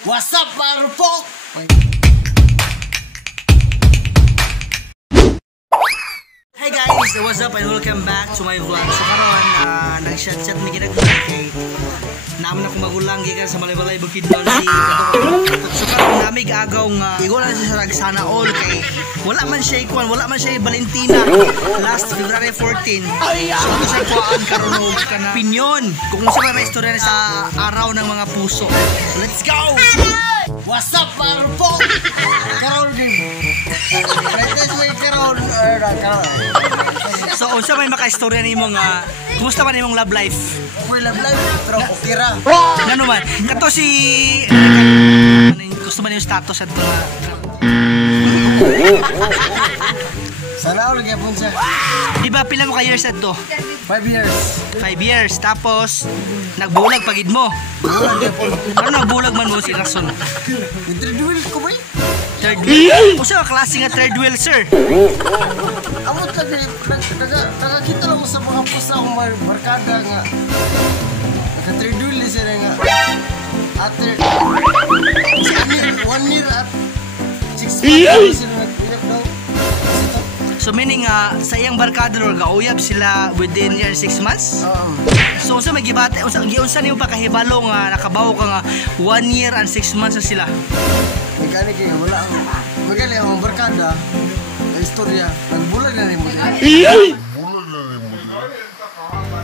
What's up, Marupok? Hey guys, what's up and welcome back to my vlog. So karon, nag-chat mi ginagmay kay naman ako magulang gikan sa Balay-Balay Bukidnon si Katok. So karon nami agaw nga igo na siya sana all kay wala man siya ikuan, wala man siya Valentina last February 14. So ito siya kuhaan karon og kana pinyon kung sa may istorya sa araw ng mga puso. So let's go. What's up, Marupok? Karon din. Let's wait karon. So unsa may maka-istorya nimo nga kumusta man imong love life? Okay, love life pero okay ra. Ngano man? Kato si gusto man yung status at mga sana all gyapon siya. Di ba pila mo ka years adto? 5 years. 5 years. Tapos nagbulag pagid mo. Ano nagbulag man mo si rason? Third wheel ko ba? Third wheel? O siya klase nga third wheel, sir? Amo tabi nakakita lang sa mga pusa akong barkada nga naka third wheel siya nga after 1 year at 6 months daw. So meaning sa iyang barkada or gauyab sila within 6 months? So unsa may gibate unsa nimo pa kahibalo nga nakabaw ka nga 1 year and 6 months na sila? Magani kay wala magali ang barkada na istorya nagbulag na nimo.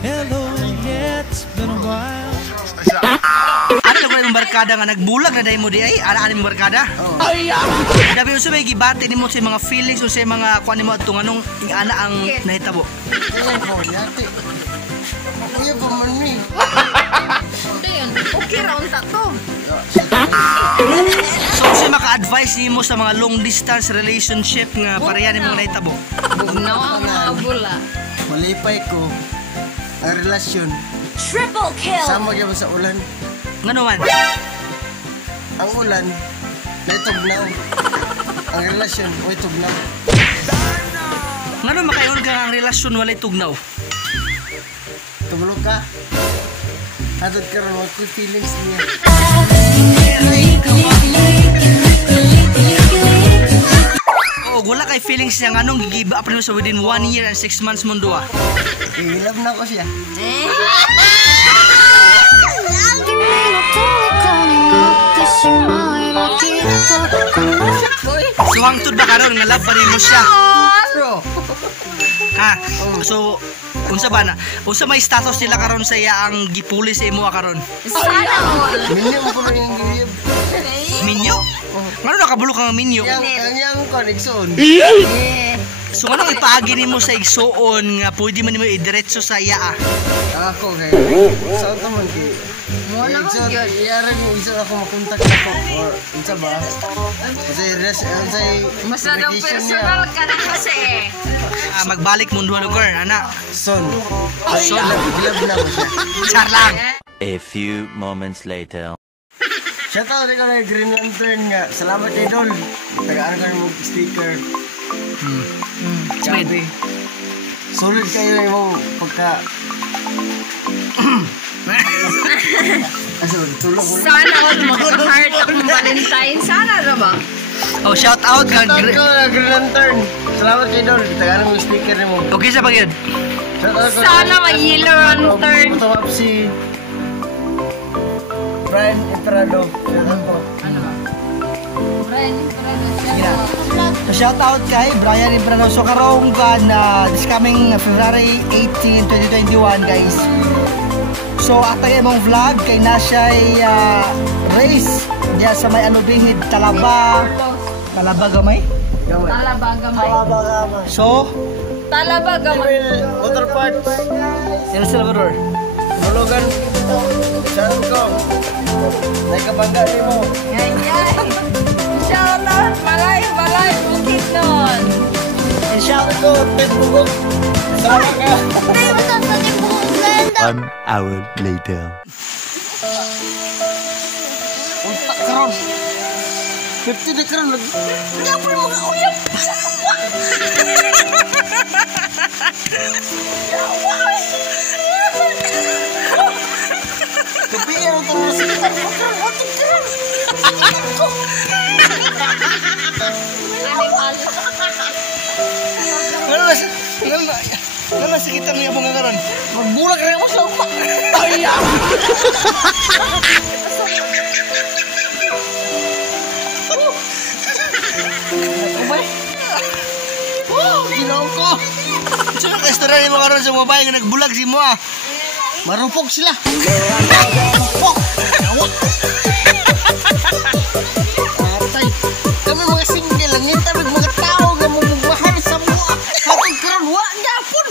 Hello, it's been a while. Ano ba yung barkada nga nagbulag na dahil mo di ay? Ano yung barkada? Dabi yung sabay gibati ni mo sa mga feelings o sa mga kuha ni mo itong anong ana ang nahitabo? Kaya po, yate. Kaya po man ni. Okay ra unta to. So siya maka-advise ni mo sa mga long distance relationship nga pareha ni mga nahitabo? Bugnaw ang mga bula. Malipay ko ang relasyon. Triple kill! Sama gyud sa ulan. Ngano man? Ang ulan naitugnaw. Ang relasyon oy tugnaw. Ngano makayon ka ang relasyon walay tugnaw? Tubulog ka. Hadot ka ron wa feelings niya. Oh, wala kay feelings niya nganong gi-give up nimo sa within 1 year and 6 months mo duwa. Love na ko siya. So hangtod ba karon nga love pa rin mo siya? Ha? So unsa ba na? Unsa may status nila karon sa iya ang gipuli sa imo karon? Minyo ko rin yung minyo? Ngano nakabulok ang minyo? Yang connection. So ano ipaagi nimo sa igsuon nga pwede man nimo idiretso sa iya? Ako kay. Sa to man kay. Mo na gyud. Iyarang isa ako makontak ako or unsa ba? Say masadong personal ka na kasi. Magbalik mo duha lugar ana. Son. Son love na mo siya. Char lang. A few moments later. Shout out kay kay Green Lantern nga. Salamat kay Dol. Tagaan ka mo sticker. Sabi. Solid kayo yung pagka Sana all mag-heart akong Valentine. Sana na ba? Oh, shout out kay Green Lantern. Salamat kay Dol. Tagaan mo sticker mo. Okay sa pagid. Sana may yellow lantern. Ito si Brian Emperado. Ano ba? Brian Emperado. Shout out kay Brian Emperado. So karong this coming February 18, 2021 guys. So atay mong vlog kay na siya race diya sa may Alubihid, Talaba gamay? Talaba gamay. So Talaba gamay. Motor parts El Salvador. Hulugan San Kong. Ay kabangga ni mo. Yay. Shout out Balay Bukidnon. And shout out to Tibugog. Salamat ka. 1 hour later. Untak karon. 50 na karon. Ngapon mo ka uyap. Kapiyaw to. Ano na sakitan niya mga karon? Magbulag rin mo sa upa. Ginaw ko. Sino ka istorya ni mga karon sa babae nga nagbulag si mo ah? Marupok sila. Marupok. Atay. Kami mga single lang yun. Kami mga tao nga mamumahal sa mga. Hatong karon wa niya pun.